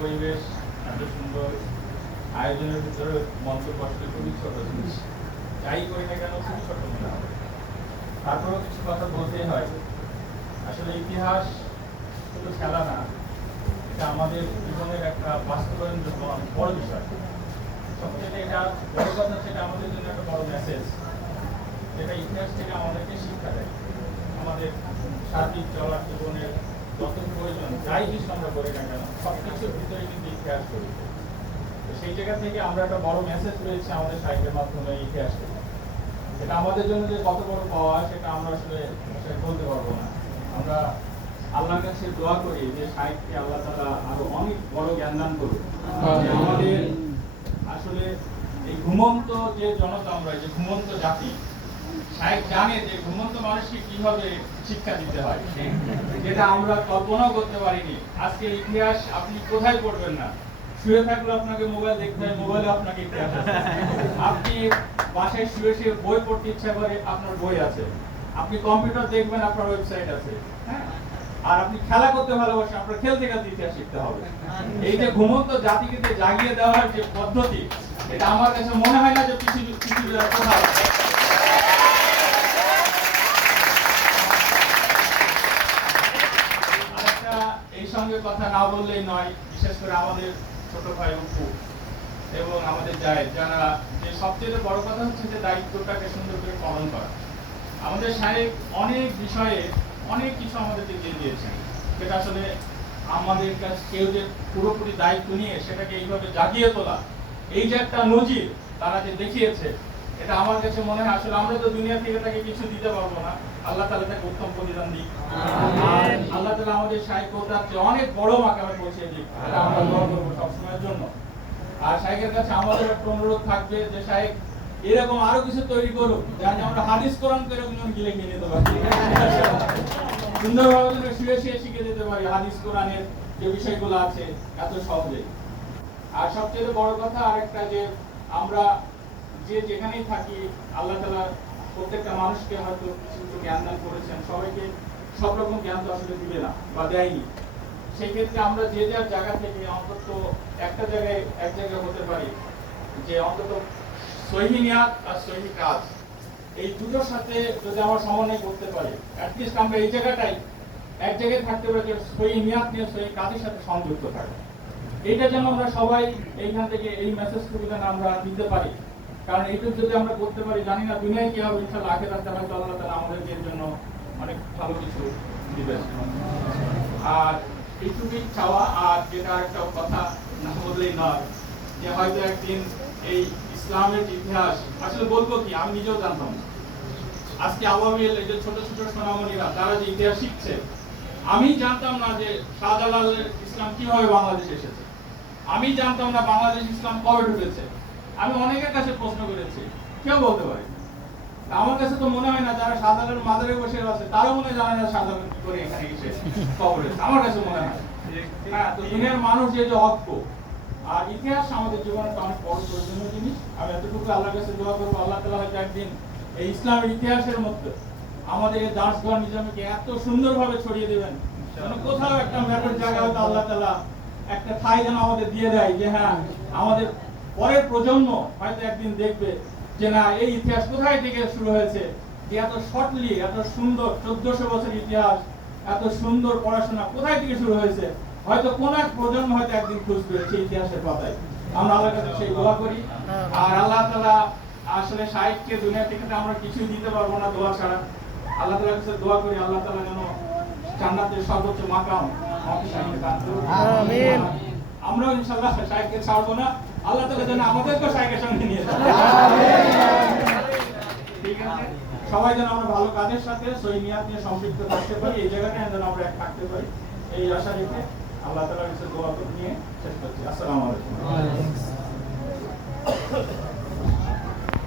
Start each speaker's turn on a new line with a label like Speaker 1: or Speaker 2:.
Speaker 1: পরিবেশ, এত সুন্দর আয়োজনের ভিতরে মঞ্চ কষ্ট খুবই ছোট জিনিস। যাই করি না কেন খুবই ছোট মনে হবে তারপরেও কিছু কথা বলতেই হয়। আসলে ইতিহাস শুধু খেলা না, এটা আমাদের জীবনের একটা বাস্তবায়ন জন্য অনেক বড় বিষয়। সবচেয়ে এটা বড় কথা, সেটা আমাদের জন্য একটা বড় মেসেজ যেটা ইতিহাস থেকে আমাদেরকে শিক্ষা দেয়। আমাদের সার্বিক চলার জীবনের যত প্রয়োজন যাই কিছু আমরা করি না কেন সব কিছুর ভিতরে কিন্তু ইতিহাস করি তো সেই জায়গা থেকে আমরা একটা বড় মেসেজ রয়েছে আমাদের সাহিত্যের মাধ্যমে ইতিহাস থেকে এটা আমাদের জন্য যে কত বড় পাওয়া সেটা আমরা আসলে সেটা বলতে পারব না। আমরা আল্লাহর কাছে দোয়া করি যে সাহিত্যে আল্লাহ তালা আরও অনেক বড় জ্ঞান দান করুন যে আমাদের আসলে এই ঘুমন্ত যে জনতা আমরা যে ঘুমন্ত জাতি সাহেব জানে যে ঘুমন্ত মানুষকে কীভাবে শিক্ষা দিতে হয়। যেটা আমরা কল্পনাও করতে পারিনি। আজকে ইতিহাস, আপনি কোথায় পড়বেন না? শুয়ে থাকলে আপনাকে মোবাইল দেখতে হয়, মোবাইলে আপনাকে ইতিহাস আপনি বাসায় শুয়ে শুয়ে বই পড়তে ইচ্ছা করে আপনার বই আছে। আপনি কম্পিউটার দেখবেন, আপনার ওয়েবসাইট আছে। হ্যাঁ? আর আপনি খেলা করতে ভালোবাসেন, আপনার খেলতে খেলতে ইতিহাস শিখতে হবে। এই যে ঘুমন্ত জাতিকে যে জাগিয়ে দেওয়ার যে পদ্ধতি, এটা আমার কাছে মনে হয় না যে পৃথিবী পৃথিবীর কোথাও আছে। আরেকটা এই সঙ্গে কথা না বললেই নয়, বিশেষ করে আমাদের ছোট ভাই উপু এবং আমাদের যায় যারা যে সবচেয়ে বড় কথা হচ্ছে যে দায়িত্বটাকে সুন্দর করে পালন করা। আমাদের সাহেব অনেক বিষয়ে অনেক কিছু আমাদেরকে দিয়ে দিয়েছেন। সেটা আসলে আমাদের কাছে কেউ যে পুরোপুরি দায়িত্ব নিয়ে সেটাকে এইভাবে জাগিয়ে তোলা, এই যে একটা নজির তারা যে দেখিয়েছে এটা আমার কাছে মনে হয় আসলে আমরা তো দুনিয়া থেকে তাকে কিছু দিতে পারব না। আল্লাহ তালা তাকে উত্তম প্রতিদান দিই আল্লাহ তালা আমাদের সাহিত্য তার চেয়ে অনেক বড় মাকামে পৌঁছে দিই এটা আমরা দোয়া করব সবসময়ের জন্য। আর শাহেকের কাছে আমাদের একটা অনুরোধ থাকবে যে শাহেক এরকম আরও কিছু তৈরি করুক যাতে আমরা হাদিস কোরআন করে এরকম গিলে কিনে নিতে পারি। সুন্দরভাবে যেন শুয়ে শুয়ে শিখে যেতে পারি হাদিস কোরআনের যে বিষয়গুলো আছে এত সহজে। আর সবচেয়ে বড় কথা আরেকটা যে আমরা যে যেখানেই থাকি, আল্লাহ তালা প্রত্যেকটা মানুষকে হয়তো কিছু জ্ঞান দান করেছেন, সবাইকে সব রকম জ্ঞান তো আসলে দিবে না বা দেয়নি। সেই ক্ষেত্রে আমরা যে যার জায়গা থেকে অন্তত একটা জায়গায়, এক জায়গায় হতে পারি, যে অন্তত সহি আর সহি কাজ। এই দুটোর সাথে যদি আমরা সমন্বয় করতে পারি অ্যাটলিস্ট আমরা এই জায়গাটাই, এক জায়গায় থাকতে পারি যে সহি নিয়াত নিয়ে সহি কাজের সাথে সংযুক্ত থাকবে। এইটা যেন আমরা সবাই এইখান থেকে এই মেসেজটুকু যেন আমরা নিতে পারি। কারণ এইটুকু যদি আমরা করতে পারি, জানি না দুনিয়ায় কি হবে ইনশাল্লাহ আগে রাখতে হয়তো আল্লাহ তালা আমাদেরকে এর জন্য অনেক ভালো কিছু দিবেন আর এইটুকুই চাওয়া, আর যেটা একটা কথা না বললেই নয়, যে হয়তো একদিন এই ইসলামের ইতিহাস, আসলে বলব কি, আমি নিজেও জানতাম। আজকে আওয়ামিল এই যে ছোট ছোট সোনামণিরা, তারা যে ইতিহাস শিখছে, আমি জানতাম না যে শাহজালালের ইসলাম কীভাবে বাংলাদেশে এসেছে। আমি জানতাম না বাংলাদেশ ইসলাম কবে ঢুকেছে। আমি অনেকের কাছে প্রশ্ন করেছি, কেউ বলতে পারে আমার কাছে তো মনে হয় না যারা শাহজালালের মাদারে বসে আছে, তারাও মনে জানে না কি করে এখানে এসে কবর। আমার কাছে মনে হয়। হ্যাঁ দুনিয়ার মানুষ যে যে অজ্ঞ আর ইতিহাস আমাদের জীবনে অনেক বড় প্রয়োজনীয় জিনিস। আমি এতটুকু আল্লাহর কাছে দোয়া করব, আল্লাহ তালা হয়তো একদিন এই ইসলামের ইতিহাসের মধ্যে আমাদের এই দাসগণ নিজামীকে এত সুন্দরভাবে ছড়িয়ে দেবেন। কোথাও একটা জায়গা হয়তো আল্লাহ তালা একটা ঠাই যেন আমাদের দিয়ে দেয় যে হ্যাঁ আমাদের পরের প্রজন্ম হয়তো একদিন দেখবে যে না এই ইতিহাস কোথায় থেকে শুরু হয়েছে? যে এত শর্টলি এত সুন্দর চোদ্দশো বছর ইতিহাস এত সুন্দর পড়াশোনা কোথায় থেকে শুরু হয়েছে? হয়তো কোন এক প্রজন্ম হয়তো একদিন খুঁজবে সেই ইতিহাসের পাতায়। আমরা আল্লাহর কাছে সেই দোয়া করি। আর আল্লাহ তালা আসলে সাহিত্যকে দুনিয়া থেকে আমরা কিছুই দিতে পারব না দোয়া ছাড়া। আল্লাহ তালার কাছে দোয়া করি আল্লাহ তালা যেন জান্নাতের সর্বোচ্চ মাকাম সাহিত্য। আমরাও ইনশাআল্লাহ সাহিত্যকে ছাড়বো না। আল্লাহ তালা যেন আমাদেরকে সাহিত্যের সঙ্গে নিয়ে সবাই যেন আমরা ভালো কাজের সাথে সই নিয়াত নিয়ে সম্পৃক্ত থাকতে পারি, এই জায়গাটায় যেন আমরা এক থাকতে পারি, এই আশা রেখে আল্লাহ তালার কাছে দোয়া নিয়ে শেষ করছি। আসসালামু আলাইকুম।